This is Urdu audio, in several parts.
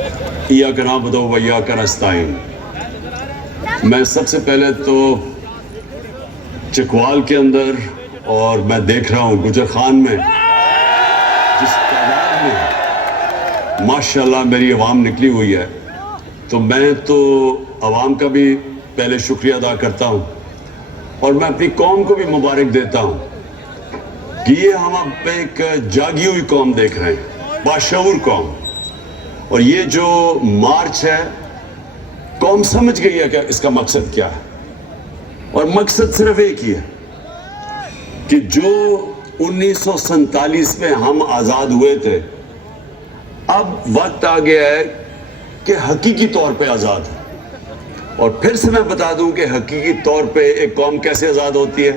ایاک نعبد و ایاک نستعین۔ میں سب سے پہلے تو چکوال کے اندر اور میں دیکھ رہا ہوں گجر خان میں جس تعداد میں ماشاءاللہ میری عوام نکلی ہوئی ہے، تو میں تو عوام کا بھی پہلے شکریہ ادا کرتا ہوں اور میں اپنی قوم کو بھی مبارک دیتا ہوں کہ یہ ہم اب ایک جاگی ہوئی قوم دیکھ رہے ہیں، باشعور قوم۔ اور یہ جو مارچ ہے قوم سمجھ گئی ہے کہ اس کا مقصد کیا ہے، اور مقصد صرف ایک ہی ہے کہ جو 1947 میں ہم آزاد ہوئے تھے، اب وقت آ گیا ہے کہ حقیقی طور پہ آزاد ہے۔ اور پھر سے میں بتا دوں کہ حقیقی طور پہ ایک قوم کیسے آزاد ہوتی ہے۔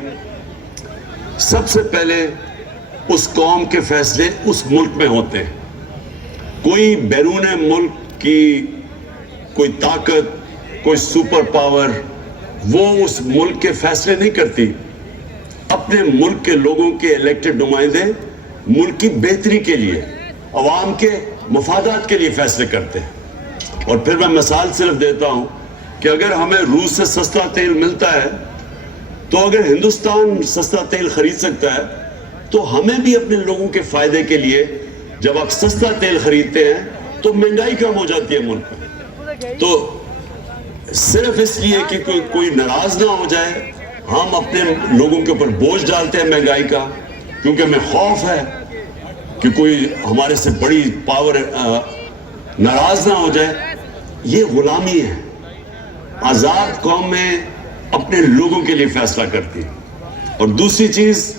سب سے پہلے اس قوم کے فیصلے اس ملک میں ہوتے ہیں۔ کوئی بیرون ملک کی کوئی طاقت، کوئی سپر پاور وہ اس ملک کے فیصلے نہیں کرتی۔ اپنے ملک کے لوگوں کے الیکٹڈ نمائندے ملک کی بہتری کے لیے، عوام کے مفادات کے لیے فیصلے کرتے ہیں۔ اور پھر میں مثال صرف دیتا ہوں کہ اگر ہمیں روس سے سستا تیل ملتا ہے تو اگر ہندوستان سستا تیل خرید سکتا ہے تو ہمیں بھی اپنے لوگوں کے فائدے کے لیے جب آپ سستا تیل خریدتے ہیں تو مہنگائی کم ہو جاتی ہے ملک میں۔ تو صرف اس لیے کہ کوئی ناراض نہ ہو جائے ہم اپنے لوگوں کے اوپر بوجھ ڈالتے ہیں مہنگائی کا، کیونکہ ہمیں خوف ہے کہ کوئی ہمارے سے بڑی پاور ناراض نہ ہو جائے۔ یہ غلامی ہے۔ آزاد قوم میں اپنے لوگوں کے لیے فیصلہ کرتی ہے۔ اور دوسری چیز،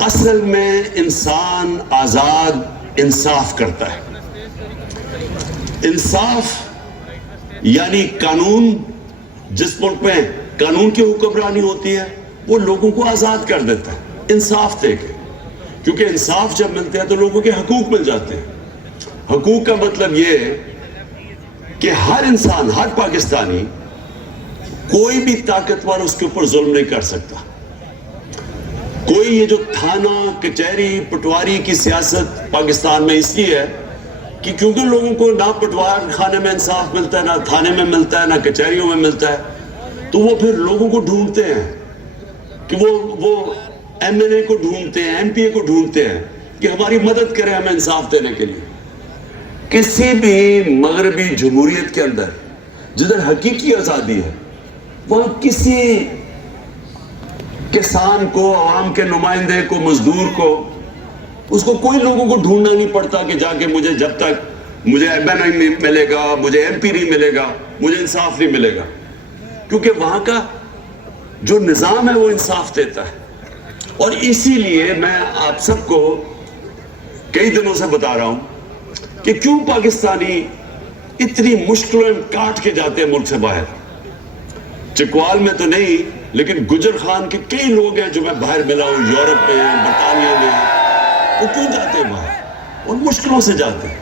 اصل میں انسان آزاد انصاف کرتا ہے۔ انصاف یعنی قانون، جس ملک میں قانون کی حکمرانی ہوتی ہے وہ لوگوں کو آزاد کر دیتا ہے انصاف دے کے، کیونکہ انصاف جب ملتے ہیں تو لوگوں کے حقوق مل جاتے ہیں۔ حقوق کا مطلب یہ ہے کہ ہر انسان، ہر پاکستانی، کوئی بھی طاقتور اس کے اوپر ظلم نہیں کر سکتا۔ کوئی یہ جو تھانہ، کچہری، پٹواری کی سیاست پاکستان میں اس لیے ہے کہ کیونکہ لوگوں کو نہ پٹوار خانے میں انصاف ملتا ہے، نہ تھانے میں ملتا ہے، نہ کچہریوں میں ملتا ہے، تو وہ پھر لوگوں کو ڈھونڈتے ہیں کہ وہ ایم این اے کو ڈھونڈتے ہیں، ایم پی اے کو ڈھونڈتے ہیں کہ ہماری مدد کریں ہمیں انصاف دینے کے لیے۔ کسی بھی مغربی جمہوریت کے اندر جدھر حقیقی آزادی ہے وہاں کسی کسان کو، عوام کے نمائندے کو، مزدور کو، اس کو کوئی لوگوں کو ڈھونڈنا نہیں پڑتا کہ جا کے مجھے جب تک مجھے ایم این اے نہیں ملے گا، مجھے ایم پی نہیں ملے گا، مجھے انصاف نہیں ملے گا، کیونکہ وہاں کا جو نظام ہے وہ انصاف دیتا ہے۔ اور اسی لیے میں آپ سب کو کئی دنوں سے بتا رہا ہوں کہ کیوں پاکستانی اتنی مشکلیں کاٹ کے جاتے ہیں ملک سے باہر۔ چکوال میں تو نہیں، لیکن گجر خان کے کئی لوگ ہیں جو میں باہر ملا ہوں، یورپ میں، برطانیہ میں، وہ کیوں جاتے ہیں باہر؟ اور مشکلوں سے جاتے ہیں،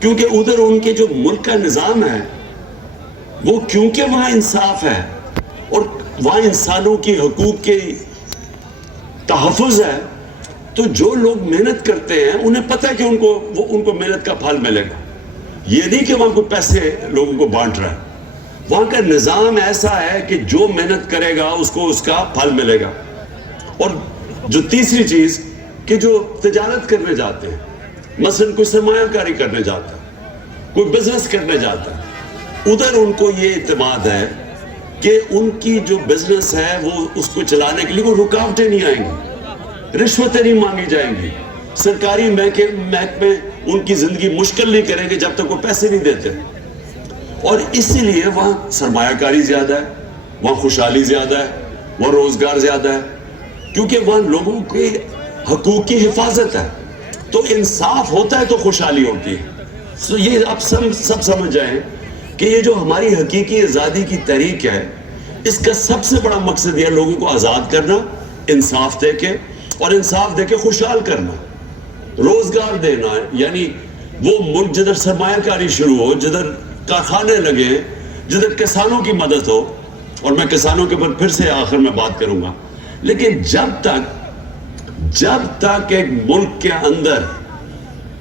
کیونکہ ادھر ان کے جو ملک کا نظام ہے وہ کیونکہ وہاں انصاف ہے اور وہاں انسانوں کی حقوق کے تحفظ ہے، تو جو لوگ محنت کرتے ہیں انہیں پتہ ہے کہ ان کو محنت کا پھل ملے گا۔ یہ نہیں کہ وہاں کو پیسے لوگوں کو بانٹ رہا ہے، وہاں کا نظام ایسا ہے کہ جو محنت کرے گا اس کو اس کا پھل ملے گا۔ اور جو تیسری چیز کہ جو تجارت کرنے جاتے ہیں، مثلا کوئی سرمایہ کاری کرنے جاتا ہے، کوئی بزنس کرنے جاتا ہے، ادھر ان کو یہ اعتماد ہے کہ ان کی جو بزنس ہے وہ اس کو چلانے کے لیے کوئی رکاوٹیں نہیں آئیں گی، رشوتیں نہیں مانگی جائیں گی، سرکاری محکمے ان کی زندگی مشکل نہیں کریں گے جب تک وہ پیسے نہیں دیتے۔ اور اسی لیے وہاں سرمایہ کاری زیادہ ہے، وہاں خوشحالی زیادہ ہے، وہاں روزگار زیادہ ہے، کیونکہ وہاں لوگوں کے حقوق کی حفاظت ہے۔ تو انصاف ہوتا ہے تو خوشحالی ہوتی ہے۔ تو یہ آپ سب سمجھ جائیں کہ یہ جو ہماری حقیقی آزادی کی تحریک ہے، اس کا سب سے بڑا مقصد یہ ہے لوگوں کو آزاد کرنا، انصاف دے کے، اور انصاف دے کے خوشحال کرنا، روزگار دینا ہے۔ یعنی وہ ملک جدھر سرمایہ کاری شروع ہو، جدھر کارخانے لگے، جدھر کسانوں کی مدد ہو، اور میں کسانوں کے اوپر پھر سے آخر میں بات کروں گا۔ لیکن جب تک ایک ملک کے اندر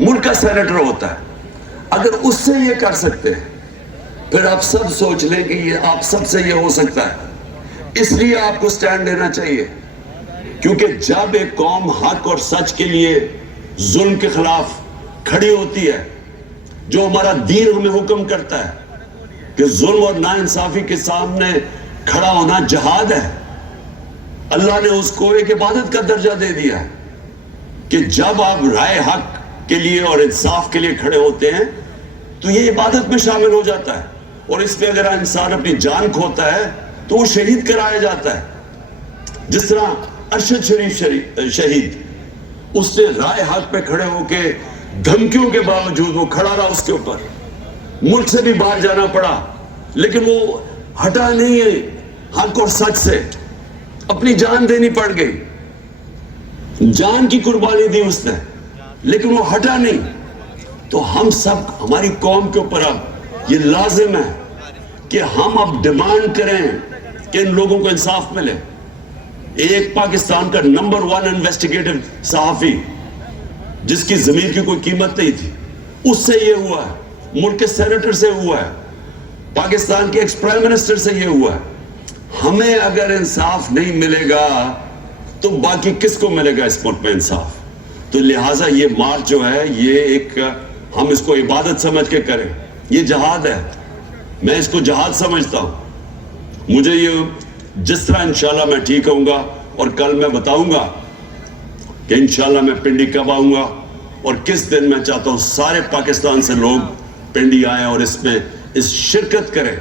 ملک کا سینیٹر ہوتا ہے. اگر اس سے یہ کر سکتے ہیں پھر آپ سب سوچ لیں کہ یہ آپ سب سے یہ ہو سکتا ہے. اس لیے آپ کو سٹینڈ لینا چاہیے, کیونکہ جب ایک قوم حق اور سچ کے لیے ظلم کے خلاف کھڑی ہوتی ہے, جو ہمارا دین ہمیں حکم کرتا ہے کہ ظلم اور ناانصافی کے سامنے کھڑا ہونا جہاد ہے, اللہ نے اس کو ایک عبادت کا درجہ دے دیا ہے کہ جب آپ رائے حق کے لیے اور انصاف کے لیے کھڑے ہوتے ہیں تو یہ عبادت میں شامل ہو جاتا ہے. اور اس پہ اگر انسان اپنی جان کھوتا ہے تو وہ شہید کرایا جاتا ہے. جس طرح ارشد شریف شہید, اس نے رائے حق پہ کھڑے ہو کے دھمکیوں کے باوجود وہ کھڑا رہا, اس کے اوپر ملک سے بھی باہر جانا پڑا لیکن وہ ہٹا نہیں ہے حق اور سچ سے, اپنی جان دینی پڑ گئی, جان کی قربانی دی اس نے لیکن وہ ہٹا نہیں. تو ہم سب, ہماری قوم کے اوپر اب یہ لازم ہے کہ ہم اب ڈیمانڈ کریں کہ ان لوگوں کو انصاف ملے. ایک پاکستان کا نمبر 1 انویسٹیگیٹو صحافی جس کی ضمیر کی کوئی قیمت نہیں تھی, اس سے یہ ہوا ہے, ملک کے سینیٹر سے ہوا ہے, پاکستان کے ایکس پرائم منسٹر سے یہ ہوا ہے. ہمیں اگر انصاف نہیں ملے گا تو باقی کس کو ملے گا اس ملک میں انصاف؟ تو لہٰذا یہ مارچ جو ہے یہ ایک, ہم اس کو عبادت سمجھ کے کریں. یہ جہاد ہے, میں اس کو جہاد سمجھتا ہوں. مجھے یہ جس طرح انشاءاللہ میں ٹھیک ہوں گا, اور کل میں بتاؤں گا کہ انشاءاللہ میں پنڈی کب آؤں گا اور کس دن. میں چاہتا ہوں سارے پاکستان سے لوگ پنڈی آئیں اور اس میں شرکت کریں.